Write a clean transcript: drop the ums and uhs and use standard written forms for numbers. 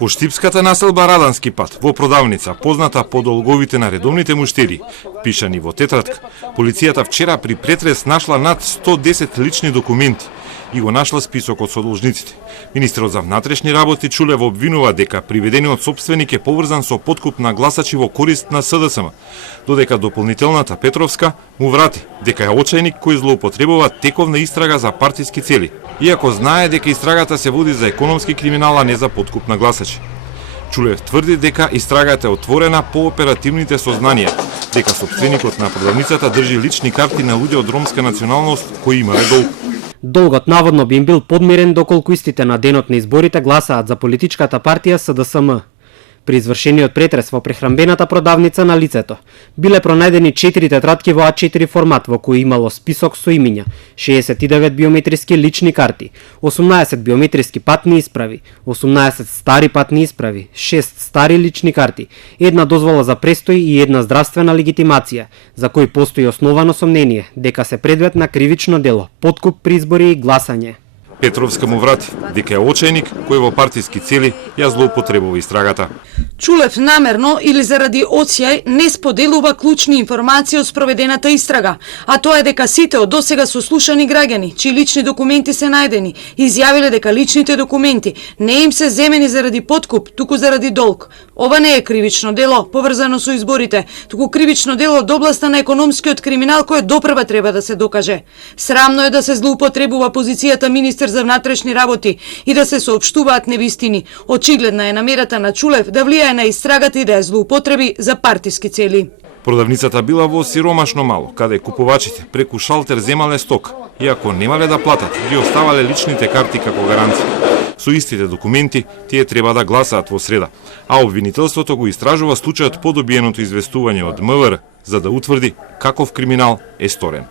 Во Штипската населба Радански пат, во продавница, позната по долговите на редовните муштери, пишани во тетрадка, полицијата вчера при претрес нашла над 110 лични документи и го нашла списокот со должниците. Министерот за внатрешни работи Чулев обвинува дека приведениот сопственик е поврзан со подкуп на гласачи во корист на СДСМ, додека дополнителната Петровска му врати дека е очајник кој злоупотребува тековна истрага за партиски цели, иако знае дека истрагата се води за економски криминал, а не за подкуп на гласачи. Чулев тврди дека истрагата е отворена по оперативните сознанија, дека сопственикот на продавницата држи лични карти на луѓе од ромска националност кои имале долг. Долгот наводно би им бил подмирен доколку истите на денот на изборите гласаат за политичката партија СДСМ. При извршениот претрес во прехрамбената продавница на лицето биле пронајдени 4 тетрадки во А4 формат во кои имало список со имиња, 69 биометриски лични карти, 18 биометриски патни исправи, 18 стари патни исправи, 6 стари лични карти, една дозвола за престој и една здравствена легитимација, за кои постои основано сомнение дека се предмет на кривично дело, подкуп при избори и гласање. Петровска му врати дека е очајник кој во партиски цели ја злоупотребува истрагата. Чулев намерно или заради оцјај не споделува клучни информации од спроведената истрага, а тоа е дека сите од досега сослушани граѓани, чии лични документи се најдени, изјавиле дека личните документи не им се земени заради подкуп, туку заради долг. Ова не е кривично дело поврзано со изборите, туку кривично дело од областа на економскиот криминал кој допрва треба да се докаже. Срамно е да се злоупотребува позицијата министер за внатрешни работи и да се соопштуваат невистини. Очигледна е намерата на Чулев да влијае на истрагата и да ја злоупотреби за партиски цели. Продавницата била во сиромашно мало, каде купувачите преку шалтер земале сток, иако немале да платат, ги оставале личните карти како гаранција. Со истите документи, тие треба да гласаат во среда, а обвинителството го истражува случајот по добиеното известување од МВР, за да утврди каков криминал е сторен.